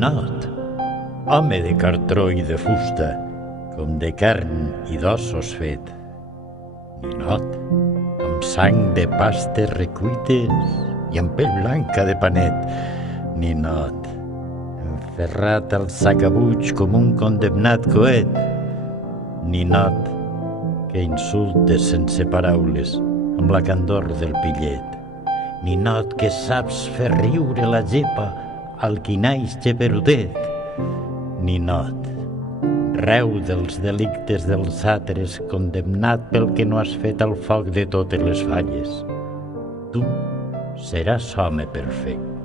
NINOT, home de cartró i de fusta, com de carn i d'ossos fet. NINOT, amb sang de pastes recuites i amb pell blanca de panet. NINOT, enferrat al sacabuig com un condemnat coet. NINOT, que insultes sense paraules amb la candor del pillet. NINOT, que saps fer riure la gepa al qui naix geperudet. NINOT, reu dels delictes dels altres, condemnat pel que no has fet al foc de totes les falles. Tu seràs home perfecte.